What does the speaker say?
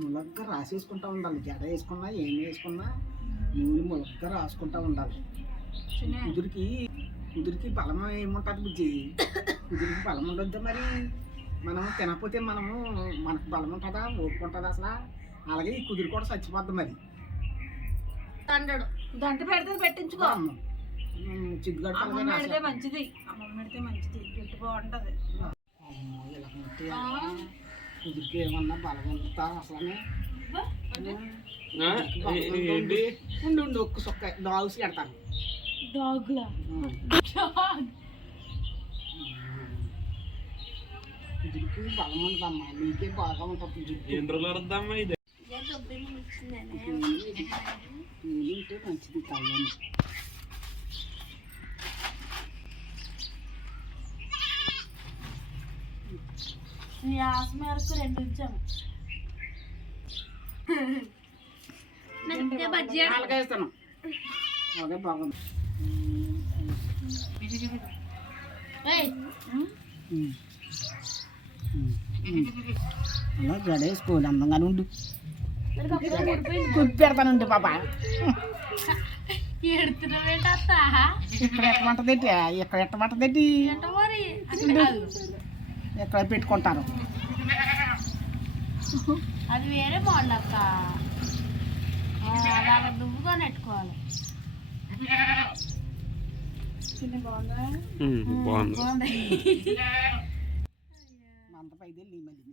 ములగ్గా రాసేసుకుంటా ఉండాలి. జడ వేసుకున్నా ఏం వేసుకున్నా నూనె ములగ్గా రాసుకుంటా ఉండాలి. కుదురికి బలం ఏముంటుంది బుజ్జి? కుదురికి బలం ఉండొద్దా మరి? మనం తినకపోతే మనకు బలం ఉంటుందా, ఓపుకుంటుందా అసలు? అలాగే ఈ కుదురు కూడా చచ్చిపోద్ది మరి. దంట పెడితే పెట్టించుకో. చిద్దుగడ అమ్మ పెడితే మంచిది, జుట్టు బాగుంటది. అమ్మో ఇలా ఉంటే కుదురికి ఏమన్నా బలం ఉంటుందా అసలు? ఉండు ఒక్క సొక్క డాగ్స్ పెడతాను. డాగ్లా? కుదురికి బలం ఉంటుందమ్మా, నీకే బాగా ఉంటుంది జుట్టు. ఉంటే మంచిది కావాలి. నీ ఆశ మేరకు 2 ఉంచాము. అలాగేస్తాను. అదే బాగుంది. అలా జడేసుకోవాలి, అందంగానే ఉండు. గుర్తు పెడతానండి బాబా. ఇక్కడ ఎట్టమంటది, ఇక్కడ ఎట్టమంటది, ఎక్కడ పెట్టుకుంటారు. అది వేరే మోడల్ అక్క, అలా దువ్వుగా నెట్టుకోవాలి. బాగుంది. మంద పైదే మళ్ళీ